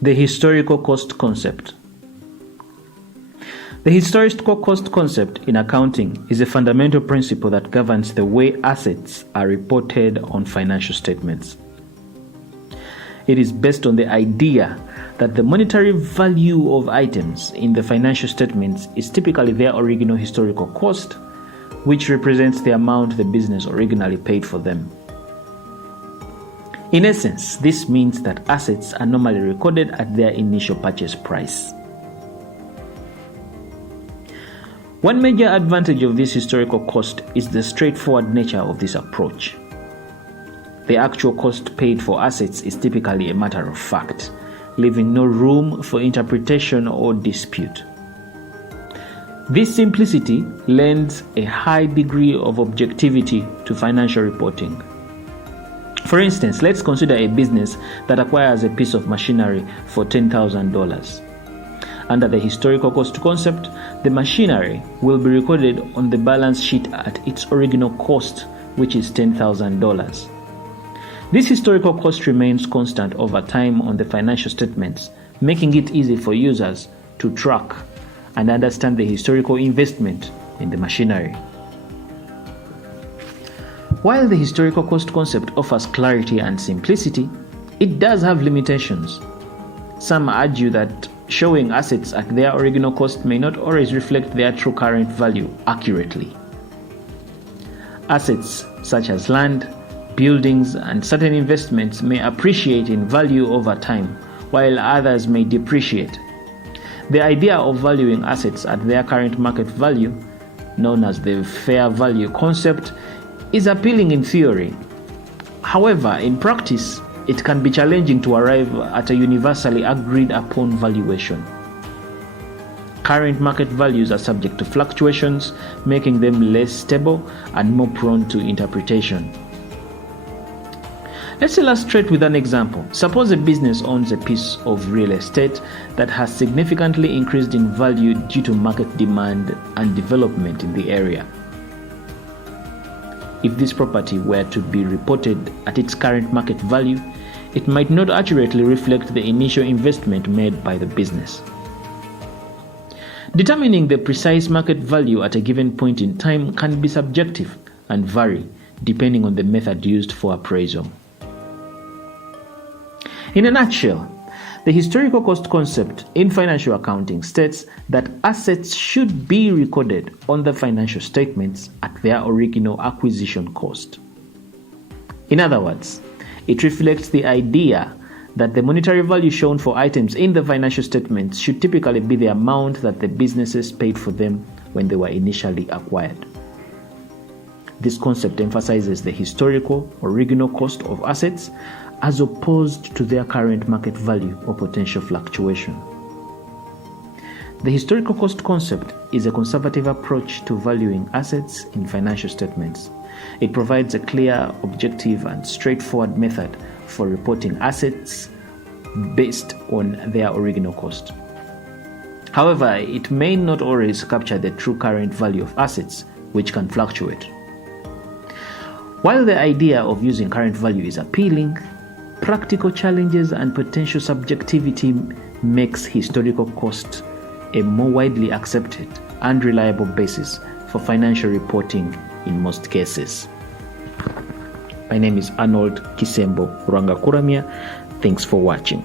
The historical cost concept. The historical cost concept in accounting is a fundamental principle that governs the way assets are reported on financial statements. It is based on the idea that the monetary value of items in the financial statements is typically their original historical cost, which represents the amount the business originally paid for them. In essence, this means that assets are normally recorded at their initial purchase price. One major advantage of this historical cost is the straightforward nature of this approach. The actual cost paid for assets is typically a matter of fact, leaving no room for interpretation or dispute. This simplicity lends a high degree of objectivity to financial reporting. For instance, let's consider a business that acquires a piece of machinery for $10,000. Under the historical cost concept, the machinery will be recorded on the balance sheet at its original cost, which is $10,000. This historical cost remains constant over time on the financial statements, making it easy for users to track and understand the historical investment in the machinery. While the historical cost concept offers clarity and simplicity, it does have limitations. Some argue that showing assets at their original cost may not always reflect their true current value accurately. Assets such as land, buildings, and certain investments may appreciate in value over time, while others may depreciate. The idea of valuing assets at their current market value, known as the fair value concept, is appealing in theory. However, in practice, it can be challenging to arrive at a universally agreed upon valuation. Current market values are subject to fluctuations, making them less stable and more prone to interpretation. Let's illustrate with an example. Suppose a business owns a piece of real estate that has significantly increased in value due to market demand and development in the area. If this property were to be reported at its current market value, it might not accurately reflect the initial investment made by the business. Determining the precise market value at a given point in time can be subjective and vary depending on the method used for appraisal. In a nutshell, the historical cost concept in financial accounting states that assets should be recorded on the financial statements at their original acquisition cost. In other words, it reflects the idea that the monetary value shown for items in the financial statements should typically be the amount that the businesses paid for them when they were initially acquired. This concept emphasizes the historical original cost of assets as opposed to their current market value or potential fluctuation. The historical cost concept is a conservative approach to valuing assets in financial statements. It provides a clear, objective, and straightforward method for reporting assets based on their original cost. However, it may not always capture the true current value of assets, which can fluctuate. While the idea of using current value is appealing, practical challenges and potential subjectivity makes historical cost a more widely accepted and reliable basis for financial reporting in most cases. My name is Arnold Kisembo Ruangakuramia. Thanks for watching.